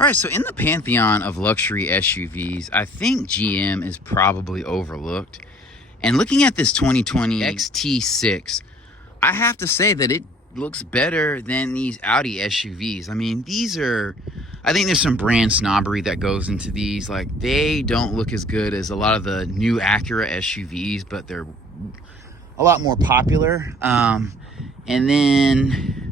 All right, so in the pantheon of luxury SUVs, I think GM is probably overlooked. And looking at this 2020 XT6, I have to say that it looks better than these Audi SUVs. I mean, I think there's some brand snobbery that goes into these. Like, they don't look as good as a lot of the new Acura SUVs, but they're a lot more popular. And then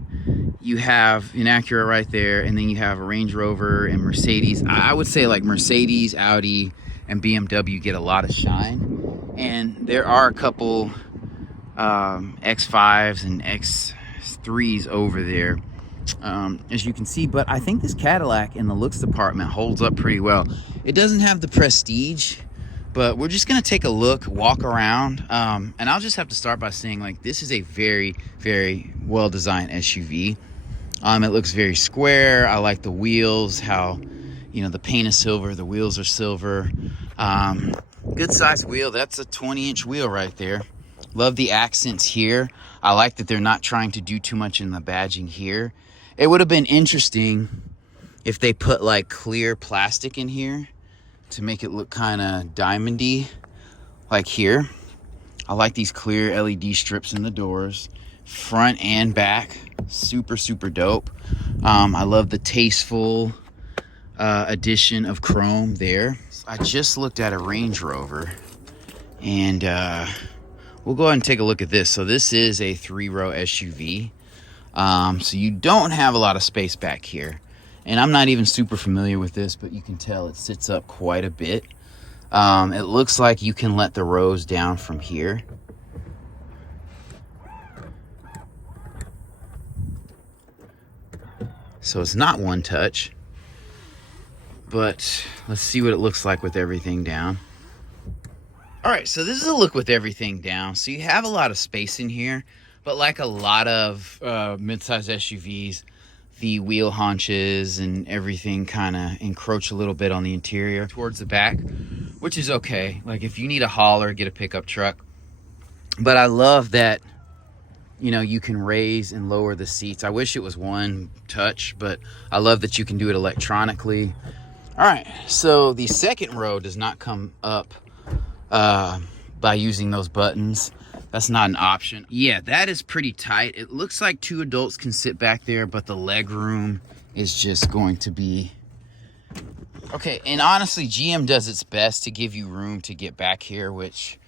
you have an Acura right there, and then you have a Range Rover and Mercedes. I would say like Mercedes, Audi, and BMW get a lot of shine. And there are a couple X5s and X3s over there, as you can see. But I think this Cadillac in the looks department holds up pretty well. It doesn't have the prestige, but we're just gonna take a look, walk around, and I'll just have to start by saying, like, this is a very, very well-designed SUV. It looks very square. I like the wheels, how, you know, the paint is silver, the wheels are silver. Good size wheel. That's a 20-inch wheel right there. Love the accents here. I like that they're not trying to do too much in the badging here. It would have been interesting if they put like clear plastic in here to make it look kind of diamondy, like here. I like these clear LED strips in the doors, front and back. Super, super dope. I love the tasteful addition of chrome there. I just looked at a Range Rover, and we'll go ahead and take a look at this. So this is a 3-row SUV. So you don't have a lot of space back here. And I'm not even super familiar with this, but you can tell it sits up quite a bit. It looks like you can let the rows down from here. So it's not one touch, but let's see what it looks like with everything down. All right, so this is a look with everything down. So you have a lot of space in here, but like a lot of midsize SUVs, the wheel haunches and everything kind of encroach a little bit on the interior towards the back, which is okay. Like if you need a hauler, get a pickup truck. But I love that, you know, you can raise and lower the seats. I wish it was one touch, but I love that you can do it electronically. All right, so the second row does not come up by using those buttons. That's not an option. Yeah, that is pretty tight. It looks like 2 adults can sit back there, but the leg room is just going to be... Okay, and honestly, GM does its best to give you room to get back here, which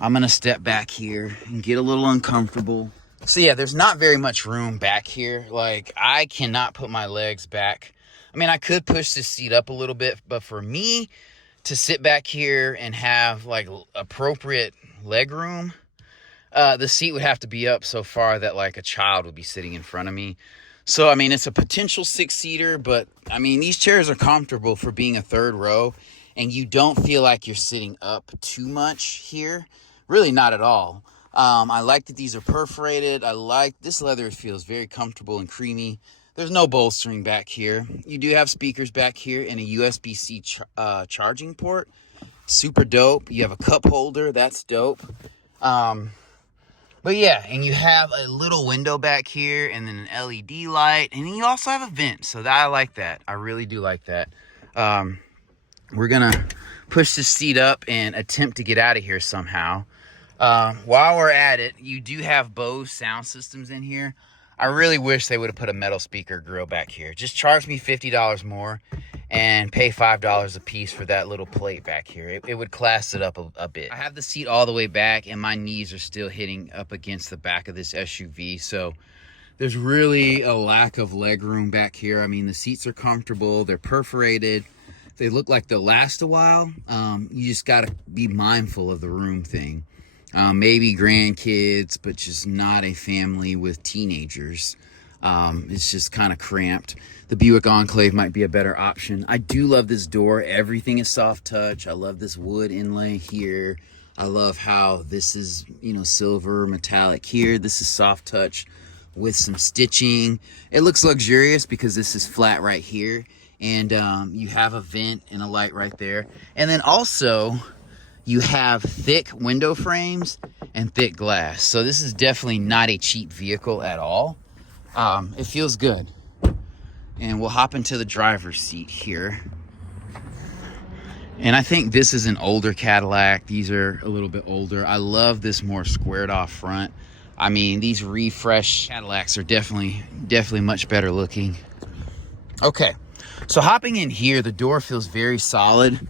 I'm gonna step back here and get a little uncomfortable. So yeah, there's not very much room back here. Like, I cannot put my legs back. I mean, I could push this seat up a little bit, but for me to sit back here and have like appropriate leg room, the seat would have to be up so far that like a child would be sitting in front of me. So, I mean, it's a potential 6-seater, but I mean, these chairs are comfortable for being a 3rd row, and you don't feel like you're sitting up too much here. Really not at all. I like that these are perforated. I like this leather. It feels very comfortable and creamy. There's no bolstering back here. You do have speakers back here and a USB-C charging port. Super dope. You have a cup holder. That's dope. But yeah, and you have a little window back here and then an LED light. And then you also have a vent. So I like that. I really do like that. We're going to push this seat up and attempt to get out of here somehow. While we're at it, you do have Bose sound systems in here. I really wish they would have put a metal speaker grill back here. Just charge me $50 more and pay $5 a piece for that little plate back here. It would class it up a bit. I have the seat all the way back, and my knees are still hitting up against the back of this SUV. So there's really a lack of leg room back here. I mean, the seats are comfortable. They're perforated. They look like they'll last a while. You just got to be mindful of the room thing. Maybe grandkids, but just not a family with teenagers. It's just kind of cramped. The Buick Enclave might be a better option. I do love this door. Everything is soft touch. I love this wood inlay here. I love how this is, you know, silver metallic here. This is soft touch with some stitching. It looks luxurious because this is flat right here. And you have a vent and a light right there. And then also, you have thick window frames and thick glass. So this is definitely not a cheap vehicle at all. It feels good. And we'll hop into the driver's seat here. And I think this is an older Cadillac. These are a little bit older. I love this more squared off front. I mean, these refresh Cadillacs are definitely much better looking. Okay, so hopping in here, the door feels very solid.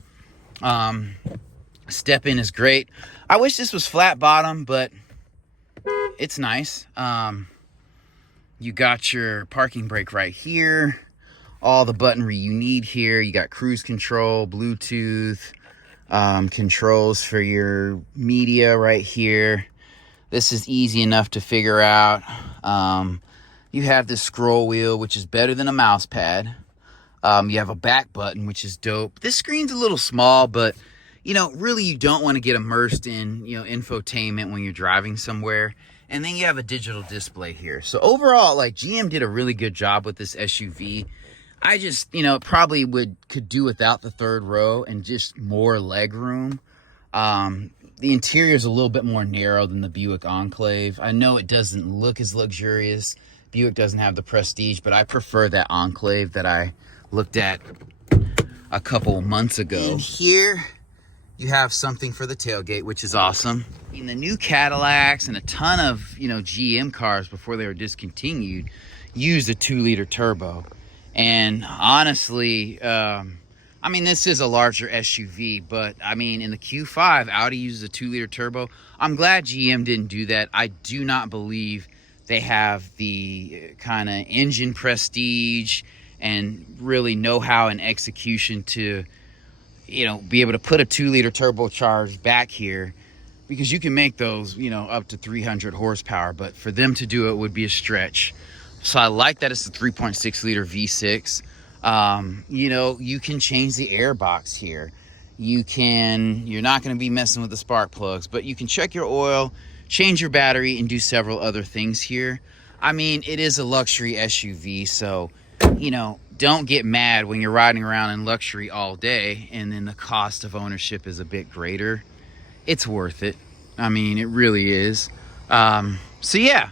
Step in is great. I wish this was flat bottom, but it's nice. You got your parking brake right here. All the buttonry you need here. You got cruise control, Bluetooth, controls for your media right here. This is easy enough to figure out. You have this scroll wheel, which is better than a mouse pad. You have a back button, which is dope. This screen's a little small, but really you don't want to get immersed in, infotainment when you're driving somewhere. And then you have a digital display here. So overall, like, GM did a really good job with this SUV. I just, probably could do without the third row and just more leg room. The interior is a little bit more narrow than the Buick Enclave. I know it doesn't look as luxurious. Buick doesn't have the Prestige, but I prefer that Enclave that I looked at a couple months ago. And here you have something for the tailgate, which is awesome. In the new Cadillacs and a ton of, GM cars before they were discontinued used a 2-liter turbo. And honestly, this is a larger SUV, but in the Q5, Audi uses a 2-liter turbo. I'm glad GM didn't do that. I do not believe they have the kind of engine prestige and really know-how and execution to, be able to put a 2-liter turbocharged back here, because you can make those, up to 300 horsepower, but for them to do it would be a stretch. So I like that it's a 3.6 liter V6. You can change the air box here. You're not going to be messing with the spark plugs, but you can check your oil, change your battery, and do several other things here. It is a luxury SUV, so, don't get mad when you're riding around in luxury all day and then the cost of ownership is a bit greater. It's worth it. It really is. So yeah.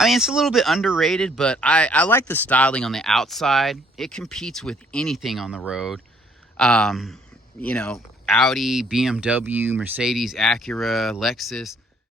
It's a little bit underrated, but I like the styling on the outside. It competes with anything on the road. Audi, BMW, Mercedes, Acura, Lexus.